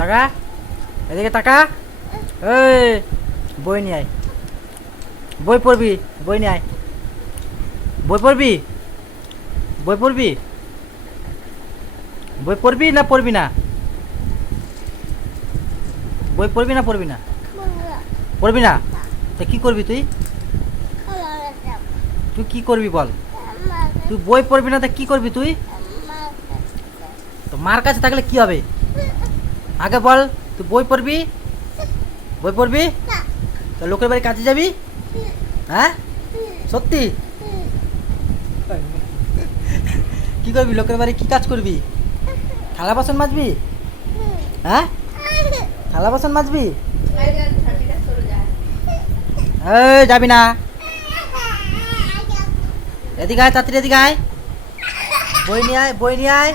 টাকা, এদিকে টাকা। এই বই নিয়ে আয়, বই পড়বি, বই নিয়ে আয়। বই পড়বি, বই পড়বি, বই পড়বি না পড়বি না? বই পড়বি না পড়বি না? পড়বি না? তা কি করবি তুই? তুই কি করবি বল? তুই বই পড়বি না তা কি করবি তুই? তো মার কাছে থাকলে কি হবে আগে বল? তুই বই পড়বি, বই পড়বি? তো লোকের বাড়ি কাজে যাবি? হ্যাঁ সত্যি? কি করবি লোকের বাড়ি, কি কাজ করবি? থালা বাসন মাজবি? হ্যাঁ থালা বাসন মাজবি? এই যাবি না, এদিকে আয়, তাড়াতাড়ি এদিকে আয়, বই নিয়ে আয়, বই নিয়ে আয়।